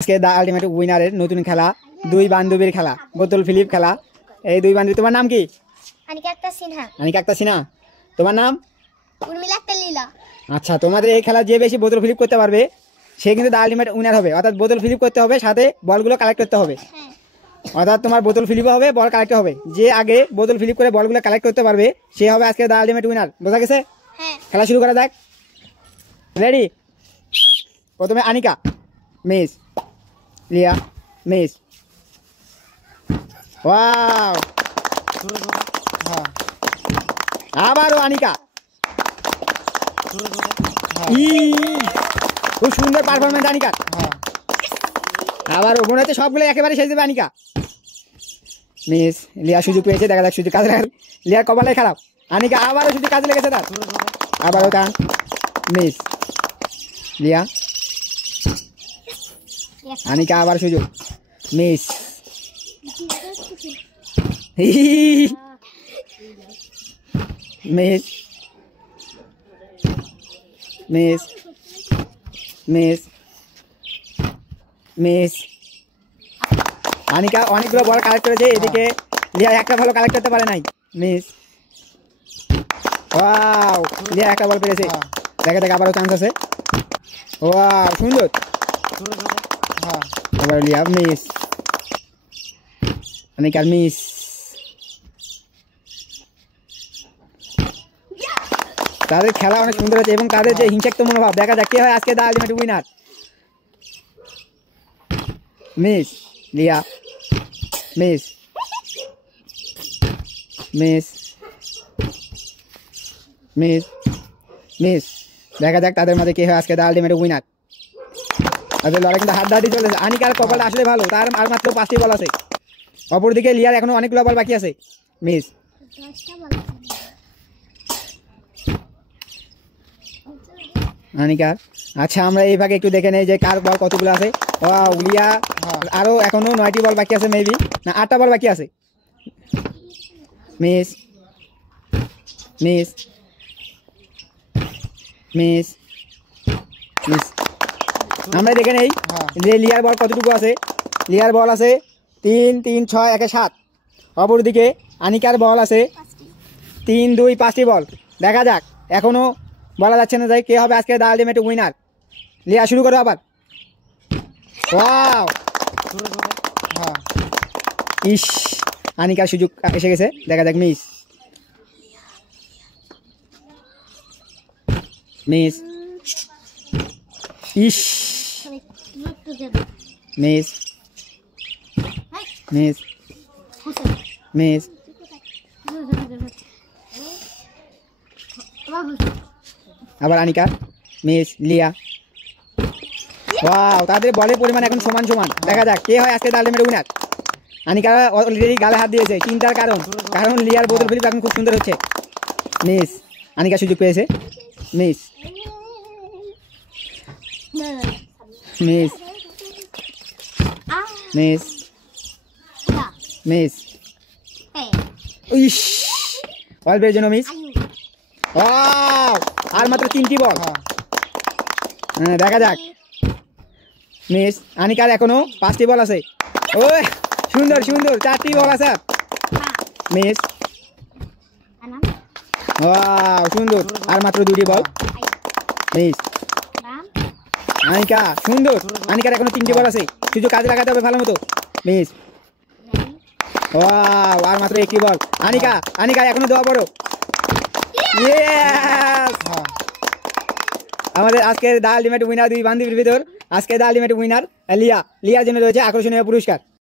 আজকে দা আলটিমেট উইনারের নতুন খেলা, দুই বান্ধবীর খেলা, বোতল ফিলিপ খেলা। এই দুই বান্ধবী, তোমার নাম কি? আনিকা আক্তার সিনহা। আনিকা আক্তার সিনহা। তোমার নাম? উর্মিলা আক্তার লীলা। আচ্ছা, তোমাদের এই খেলা যে বেশি বোতল ফিলিপ করতে পারবে সে কিন্তু দা আলটিমেট উইনার হবে। অর্থাৎ বোতল ফিলিপ করতে হবে, সাথে বলগুলো কালেক্ট করতে হবে। হ্যাঁ, অর্থাৎ তোমার বোতল ফিলিপও হবে, বল কালেক্ট হবে। যে আগে বোতল ফিলিপ করে বলগুলো কালেক্ট করতে পারবে সে হবে আজকে দা আলটিমেট উইনার। বোঝা গেছে? হ্যাঁ। খেলা শুরু করা যাক। রেডি? প্রথমে আনিকা মিস, লিয়া মিস। ওয়াও, আবারও আনিকা। খুব সুন্দর পারফরমেন্স আনিকা। আবারও মনে হচ্ছে সবগুলো একেবারে শেষ দেবে আনিকা। মিস। লিয়া সুযোগ পেয়েছে, দেখা যাক সুযোগ কাজে লাগে। লিয়ার কপালটাই খারাপ। আনিকা আবারও সুযোগ কাজে লেগেছে তার। আবারও টান। মিস। লিয়া। আনিকা আবার সুযোগ। Miss. Miss. Miss. Miss. Miss. Anika অনেকগুলো বল কালেক্ট করেছে, এদিকে লিয়া একটা ভালো কালেক্ট করতে পারে নাই। মিস। ওয়াও, লিয়া একটা বল পেরেছে। দেখা যাক আবারও চান্স আছে। ওয়াও, সুন্দর। এবার লিয়া মিস। আনিকার মিস। তাদের খেলা অনেক সুন্দর হচ্ছে এবং তাদের যে হিংসাত্মক মনোভাব, দেখা যাক কে হয় আজকে দা আলটিমেট উইনার। মিস। লিয়া মিস। মিস। মিস। মিস। দেখা যাক তাদের মধ্যে কে হয় আজকে দা আলটিমেট উইনার। তাদের লড়াই কিন্তু হাড্ডাহাড্ডি চলেছে। আনিকার কপালটা আসলে ভালো, তার আর মাত্র 5টি বল আছে। অপরদিকে লিয়ার এখনো অনেকগুলো বল বাকি আছে। মিস। আনিকা। আচ্ছা, আমরা এই ভাগে একটু দেখে নেই যে কার বল কতগুলো আছে। লিয়া আরো এখনো 9টি বল বাকি আছে, মেবি না 8টা বল বাকি আছে। মিস। মিস। মিস। মিস। আমরা দেখে নেই যে লিয়ার বল কতটুকু আছে। লিয়ার বল আছে 3, 3, 6, 1, 7। অপরদিকে আনিকার বল আছে 3, 2, 5টি বল। দেখা যাক, এখনো বলা যাচ্ছে না যাই কে হবে আজকে দা আলটিমেট উইনার। লিয়া শুরু করো আবার। ওয়াও, ইস, আনিকার সুযোগ এসে গেছে। দেখা যাক। মিস। মিস। ইস। মিস। মিস। মিস। আবার আনিকা মিস। লিয়া। ওয়াও, তাদের বলের পরিমাণ এখন সমান সমান। দেখা যাক কে হয় আজকে দা আলটিমেট উইনার। আনিকা অলরেডি গালে হাত দিয়েছে, চিন্তার কারণ লিয়ার বোতল ফিলিপ এখন খুব সুন্দর হচ্ছে। মিস। আনিকা সুযোগ পেয়েছে। মিস। মিস। মিস। মিস। ইস, অল্পের জন্য মিস। ওয়াও, আর মাত্র 3টি বল। হ্যাঁ, দেখা যাক। মিস। আনিকার এখনো 5টি বল আছে। ওই সুন্দর সুন্দর, 4টি বল আছে। মিস। ওয়াও, সুন্দর, আর মাত্র 2টি বল। মিস। আনিকা সুন্দর, আনিকার এখনো 3টি বল আছে, সুযোগ কাজে লাগাতে হবে ভালো মতো। মিস। ওয়াও, আর মাত্র 1টি বল। আনিকা আনিকা এখনো দেওয়া বড়। ইয়েস, আমাদের আজকের দা আলটিমেট উইনার দুই বান্ধবীর ভিতর আজকে দা আলটিমেট উইনার লিয়া। লিয়ার জন্য রয়েছে আকর্ষণীয় পুরস্কার।